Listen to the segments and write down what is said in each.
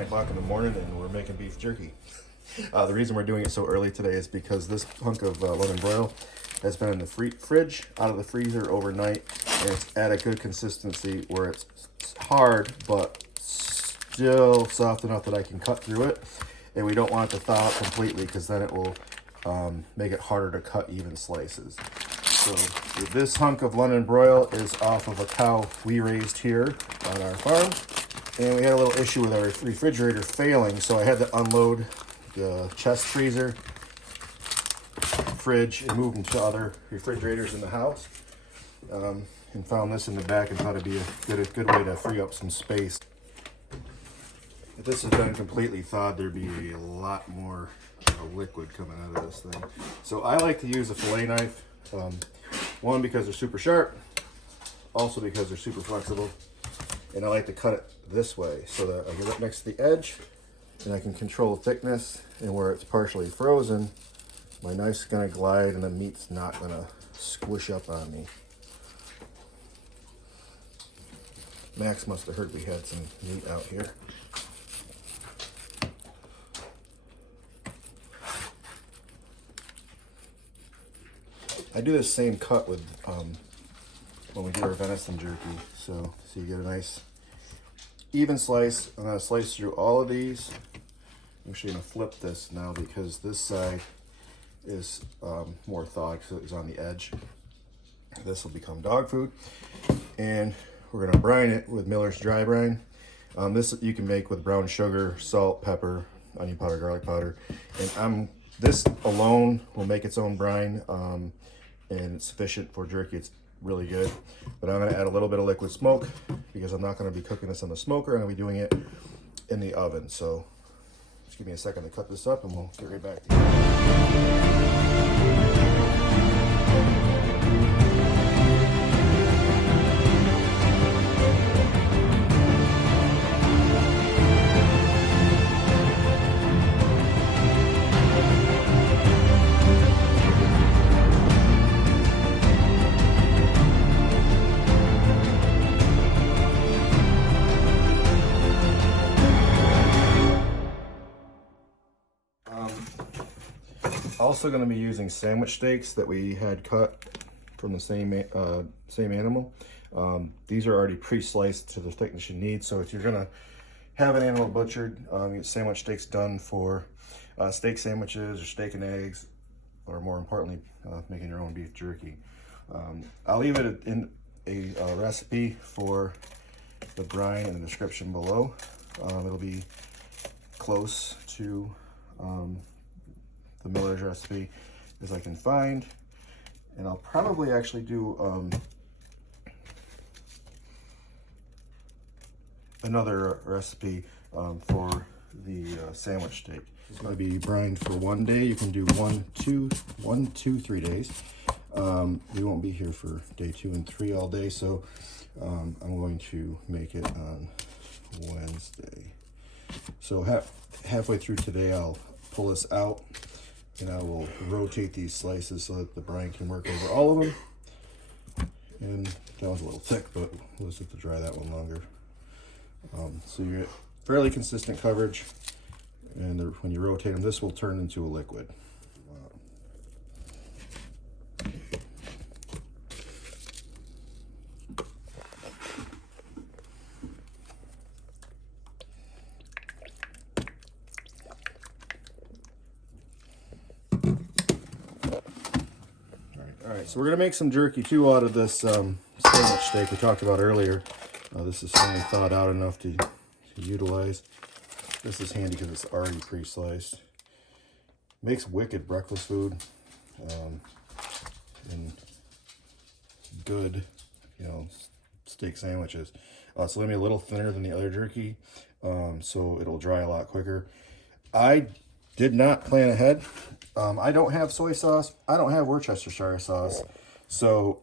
9 o'clock in the morning and we're making beef jerky. The reason we're doing it so early today is because this hunk of lemon broil has been in the fridge, out of the freezer overnight, and it's at a good consistency where it's hard, but still soft enough that I can cut through it. And we don't want it to thaw out completely because then it will make it harder to cut even slices. So this hunk of lemon broil is off of a cow we raised here on our farm. And we had a little issue with our refrigerator failing, so I had to unload the chest freezer, fridge, and move them to other refrigerators in the house. And found this in the back and thought it'd be a good way to free up some space. If this has been completely thawed, there'd be a lot more liquid coming out of this thing. So I like to use a fillet knife. One, because they're super sharp, also because they're super flexible. And I like to cut it this way so that I get it next to the edge and I can control the thickness, and where it's partially frozen, my knife's gonna glide and the meat's not gonna squish up on me. Max must have heard we had some meat out here. I do this same cut with when we do our venison jerky. So you get a nice even slice. I'm gonna slice through all of these. I'm actually gonna flip this now because this side is more thawed because it was on the edge. This will become dog food. And we're gonna brine it with Miller's dry brine. This you can make with brown sugar, salt, pepper, onion powder, garlic powder. And this alone will make its own brine. And it's sufficient for jerky. It's really good. But I'm gonna add a little bit of liquid smoke because I'm not gonna be cooking this on the smoker. I'm gonna be doing it in the oven. So just give me a second to cut this up and we'll get right back to you. Also going to be using sandwich steaks that we had cut from the same animal. These are already pre-sliced to the thickness you need. So if you're going to have an animal butchered, get sandwich steaks done for steak sandwiches or steak and eggs, or more importantly, making your own beef jerky. I'll leave it in a recipe for the brine in the description below. It'll be close to the Miller's recipe as I can find, and I'll probably actually do another recipe for the sandwich steak. It's going to be brined for 1 day. You can do 1, 2, 3 days. We won't be here for day 2 and 3 all day, so I'm going to make it on Wednesday. So halfway through today, I'll pull this out and I will rotate these slices so that the brine can work over all of them. And that was a little thick, but we'll just have to dry that one longer. So you get fairly consistent coverage, and when you rotate them, this will turn into a liquid. All right, so we're gonna make some jerky too out of this sandwich steak we talked about earlier. This is finally thawed out enough to utilize. This is handy because it's already pre-sliced. Makes wicked breakfast food, and good, steak sandwiches. It's going to be a little thinner than the other jerky, so it'll dry a lot quicker. I did not plan ahead. I don't have soy sauce. I don't have Worcestershire sauce. So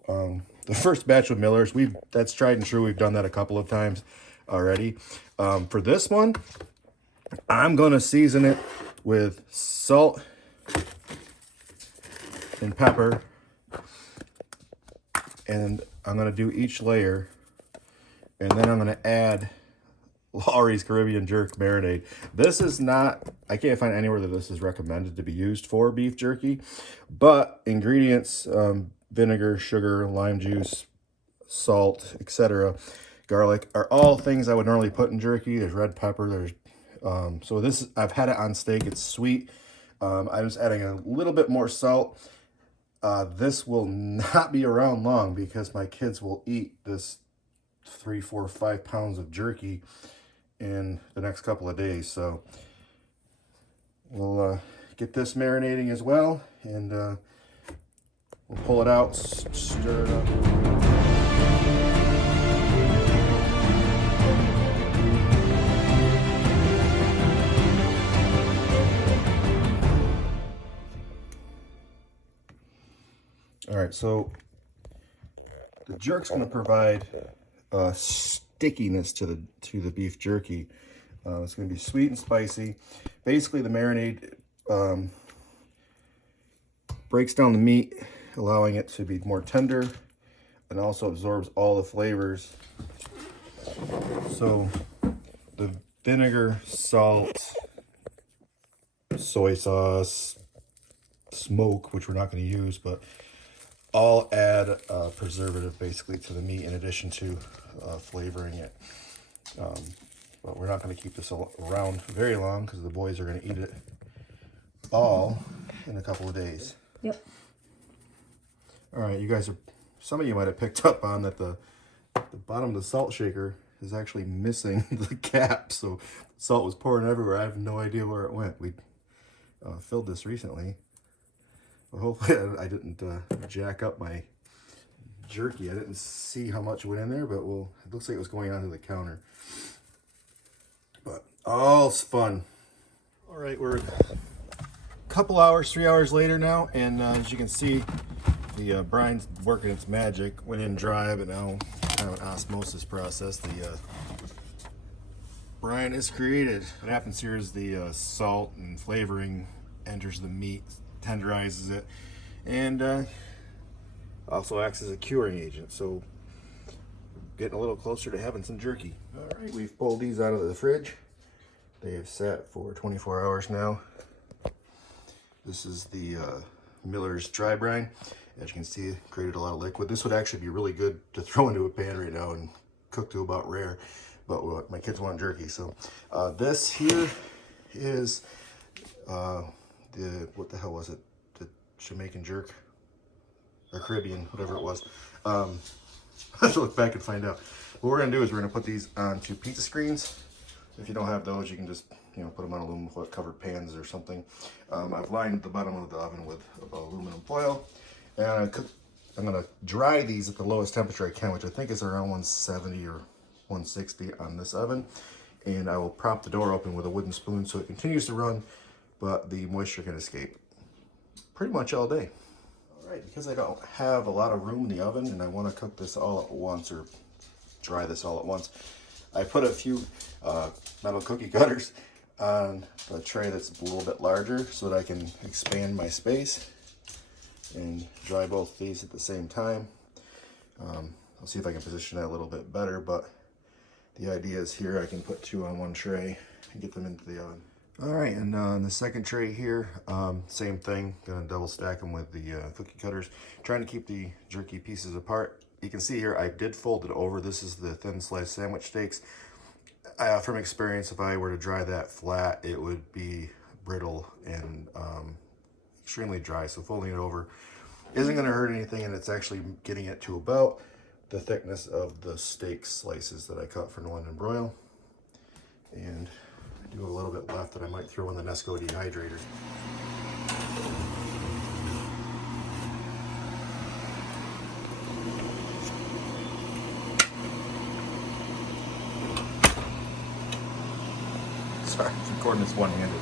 the first batch with Miller's, that's tried and true. We've done that a couple of times already. For this one, I'm going to season it with salt and pepper. And I'm going to do each layer. And then I'm going to add Lawry's Caribbean Jerk Marinade. This is not, I can't find anywhere that this is recommended to be used for beef jerky, but ingredients, vinegar, sugar, lime juice, salt, etc., garlic, are all things I would normally put in jerky. There's red pepper, there's, so this, I've had it on steak, it's sweet. I'm just adding a little bit more salt. This will not be around long because my kids will eat this 3, 4, 5 pounds of jerky in the next couple of days. So we'll get this marinating as well, and we'll pull it out, stir it up. All right, so the jerk's going to provide stickiness to the beef jerky. It's going to be sweet and spicy. Basically, the marinade breaks down the meat, allowing it to be more tender, and also absorbs all the flavors. So the vinegar, salt, soy sauce, smoke, which we're not going to use, but all add preservative basically to the meat in addition to flavoring it. But we're not going to keep this around very long because the boys are going to eat it all in a couple of days. Yep. All right, you guys are, some of you might have picked up on that the bottom of the salt shaker is actually missing the cap, so salt was pouring everywhere. I have no idea where it went. We filled this recently. Well, hopefully I didn't jack up my jerky. I didn't see how much went in there, but it looks like it was going onto the counter. But all's fun. All right, we're a couple hours, 3 hours later now, and as you can see, the brine's working its magic. Went in dry, but now kind of an osmosis process. The brine is created. What happens here is the salt and flavoring enters the meat, tenderizes it, and also acts as a curing agent. So getting a little closer to having some jerky. All right, we've pulled these out of the fridge. They have sat for 24 hours now. This is the Miller's dry brine. As you can see, it created a lot of liquid. This would actually be really good to throw into a pan right now and cook to about rare, but my kids want jerky. So this here is what the hell was it? The Jamaican jerk or Caribbean, whatever it was. I have to look back and find out. What we're gonna do is we're gonna put these onto pizza screens. If you don't have those, you can just put them on aluminum foil covered pans or something. I've lined the bottom of the oven with aluminum foil, and I'm gonna dry these at the lowest temperature I can, which I think is around 170 or 160 on this oven. And I will prop the door open with a wooden spoon so it continues to run, but the moisture can escape pretty much all day. All right, because I don't have a lot of room in the oven and I want to cook this all at once or dry this all at once, I put a few metal cookie cutters on a tray that's a little bit larger so that I can expand my space and dry both these at the same time. I'll see if I can position that a little bit better, but the idea is here I can put two on one tray and get them into the oven. All right, and on the second tray here, same thing, gonna double stack them with the cookie cutters, trying to keep the jerky pieces apart. You can see here I did fold it over. This is the thin sliced sandwich steaks. From experience, if I were to dry that flat, it would be brittle and extremely dry, so folding it over isn't gonna hurt anything, and it's actually getting it to about the thickness of the steak slices that I cut for London broil. And I do have a little bit left that I might throw in the Nesco dehydrator. Sorry, I'm recording this one-handed.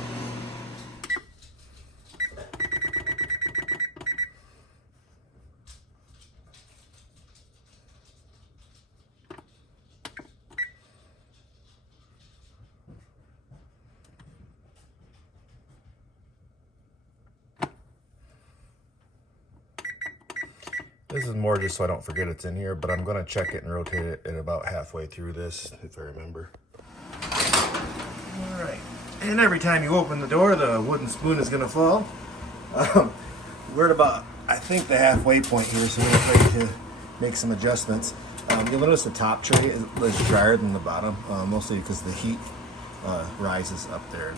This is more just so I don't forget it's in here, but I'm going to check it and rotate it at about halfway through this, if I remember. And every time you open the door, the wooden spoon is gonna fall. We're at about, I think, the halfway point here, so we're ready to make some adjustments. You'll notice the top tray is drier than the bottom, mostly because the heat rises up there.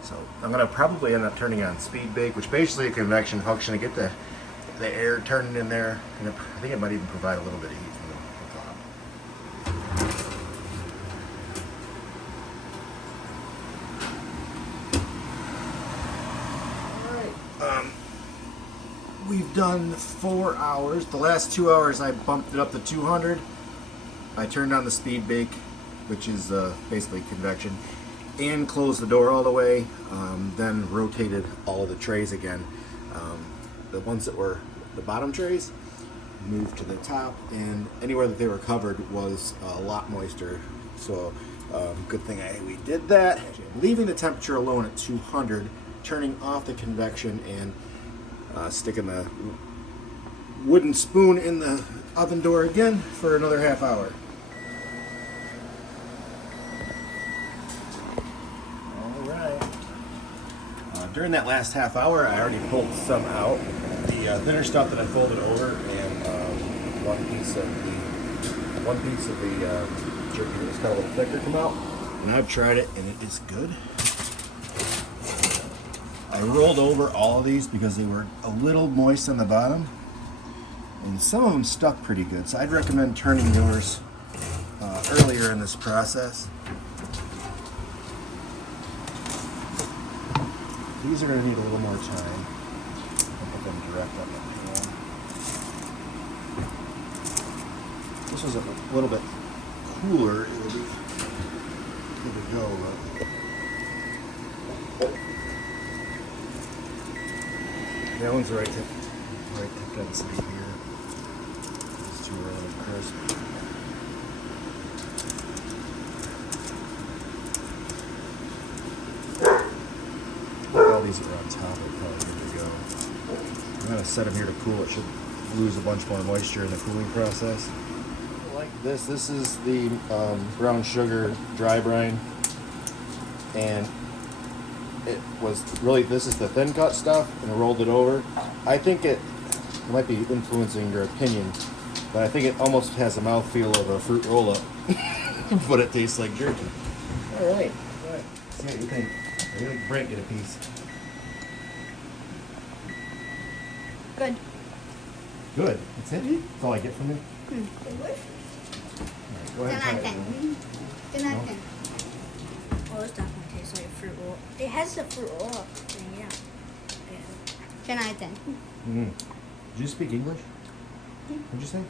So I'm gonna probably end up turning on speed bake, which basically a convection function to get the air turning in there, and I think it might even provide a little bit of heat from the top. We've done 4 hours. The last 2 hours I bumped it up to 200. I turned on the speed bake, which is basically convection, and closed the door all the way, then rotated all of the trays again. The ones that were the bottom trays moved to the top, and anywhere that they were covered was a lot moister. So good thing we did that. Leaving the temperature alone at 200, turning off the convection, and sticking the wooden spoon in the oven door again for another half hour. All right. During that last half hour, I already pulled some out. The thinner stuff that I folded over, and one piece of the jerky that was kind of a little thicker come out. And I've tried it, and it is good. I rolled over all of these because they were a little moist on the bottom, and some of them stuck pretty good. So I'd recommend turning yours earlier in this process. These are going to need a little more time. I'll put them direct on the pan. This was a little bit cooler. It would be good to go. That one's right density here. It's too really crisp. All these are on top, are probably good to go. I'm gonna set them here to cool. It should lose a bunch more moisture in the cooling process. Like this. This is the brown sugar dry brine, and it was really, this is the thin cut stuff, and I rolled it over. I think it might be influencing your opinion, but I think it almost has a mouthfeel of a fruit roll-up, but it tastes like jerky. All right. See what you think. I really break it a piece. Good. Good. That's it? That's all I get from you? All right, go ahead and try it. Good night, then. Oh, this definitely tastes like a fruit roll. It has a fruit roll up thing, yeah. 10 out of 10. Did you speak English? What'd you say?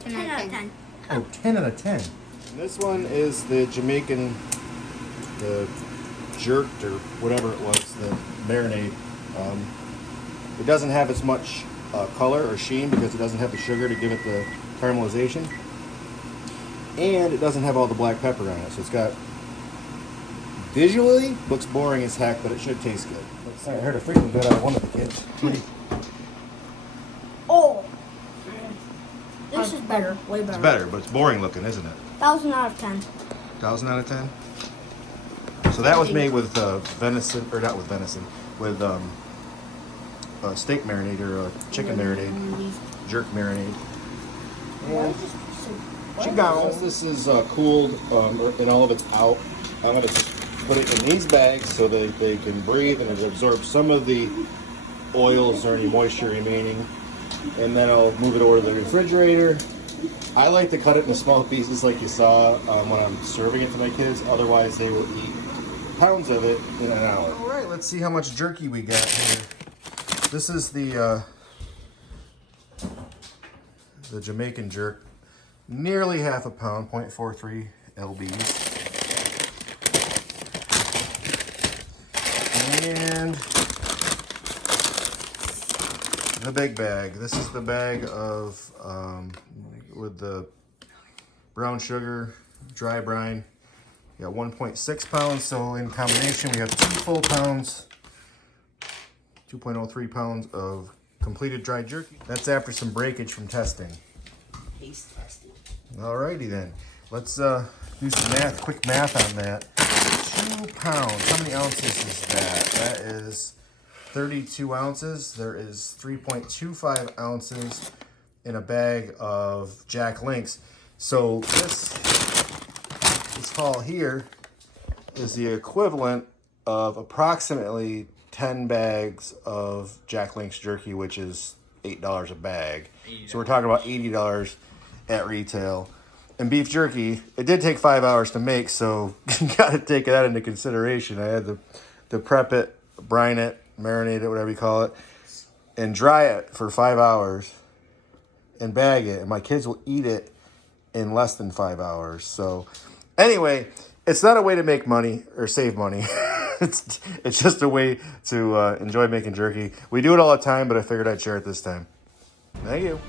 10 out of 10. Oh, 10 out of 10. This one is the Jamaican, the jerked or whatever it was, the marinade. It doesn't have as much color or sheen because it doesn't have the sugar to give it the caramelization. And it doesn't have all the black pepper on it, so it's got, visually, looks boring as heck, but it should taste good. I heard a freaking good out of one of the kids. Oh! This is better, way better. It's better, but it's boring looking, isn't it? 1,000 out of 10. 1,000 out of 10? So that was made with venison, or not with venison, with steak marinade or chicken marinade, jerk marinade. And this is cooled and all of it's out. I'm going to put it in these bags so that they can breathe and it absorbs some of the oils or any moisture remaining. And then I'll move it over to the refrigerator. I like to cut it into small pieces like you saw when I'm serving it to my kids. Otherwise, they will eat pounds of it in an hour. All right, let's see how much jerky we got here. This is the Jamaican jerk. Nearly half a pound, 0.43 lbs. And the big bag. This is the bag of with the brown sugar, dry brine. We got 1.6 pounds, so in combination we have 2 full pounds, 2.03 pounds of completed dry jerky. That's after some breakage from testing. Taste testing. Alrighty then, let's do some math, quick math on that. 2 pounds. How many ounces is that? That is 32 ounces. There is 3.25 ounces in a bag of Jack Links. So this haul here is the equivalent of approximately 10 bags of Jack Links jerky, which is $8 a bag. So we're talking about $80 at retail. And beef jerky, it did take 5 hours to make, so you got to take that into consideration. I had to prep it, brine it, marinate it, whatever you call it, and dry it for 5 hours and bag it. And my kids will eat it in less than 5 hours. So anyway, it's not a way to make money or save money. It's just a way to enjoy making jerky. We do it all the time, but I figured I'd share it this time. Thank you.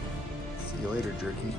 See you later, jerky.